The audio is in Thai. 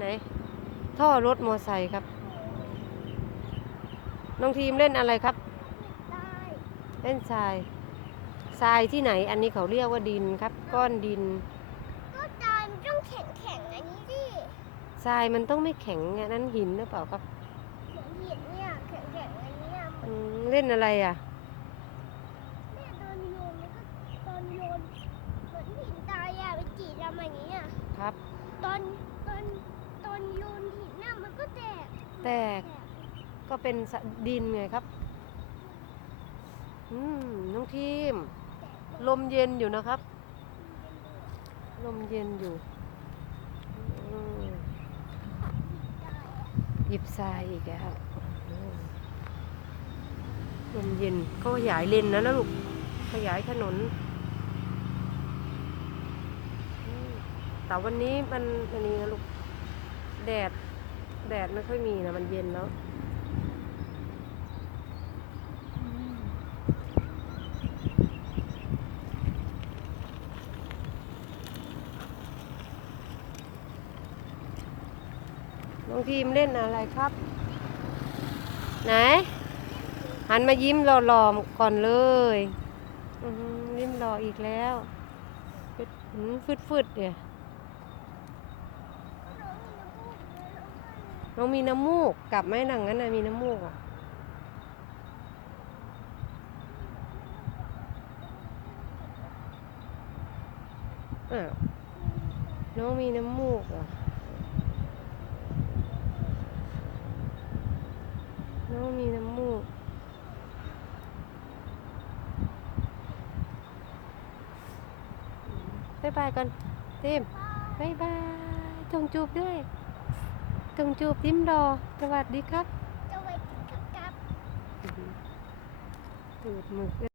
ไหนท่อรถมอไซค์ครับ น้องทีมเล่นอะไรครับได้เล่นทราย ทรายที่ไหน อันนี้เขาเรียกว่าดินครับ ก้อนดิน ก็ตายมันต้องแข็งแข็งๆอันนี้ดิทรายมันต้องไม่แข็งไงนั่นหินหรือเปล่าครับเหมือนหินเนี่ยแข็งแข็งๆอันเนี้ยอืมเล่นอะไรอะเนี่ยตอนโยนมันก็ตอนโยนเหมือนหินตายอะไปจีทำอย่างนี้อะครับ ตอนตอนตอ นโยนหินน่ะมันก็แตกแตก ก็เป็นสะดินไงครับ อืมน้องทีม ลมเย็นอยู่นะครับ ลมเย็นอยู่อืมหยิบทรายอีกแล้วอืมลมเย็นก็ขยายเลนนะนะลูก ขยายถนนอืมแต่วันนี้มันอันนี้นะลูก แดด แดดไม่ค่อยมีนะมันเย็นแล้วน้องทีมเล่นอะไรครับ ไหน หันมายิ้มหล่อๆก่อนเลยยิ้มหล่ออีกแล้วฟึดฟืดๆเนี่ย น้องมีน้ำมูก กลับไหมหนังนั้นนะมีน้ำมูกอะอ้าวน้องมีน้ำมูกอะน้องมีน้ำมูก บ๊ายบายกันเต็มบ๊ายบายจงจูบด้วย จงจูบยิ้มรอ สวัสดีครับจะไว้กับกับตูดหมึก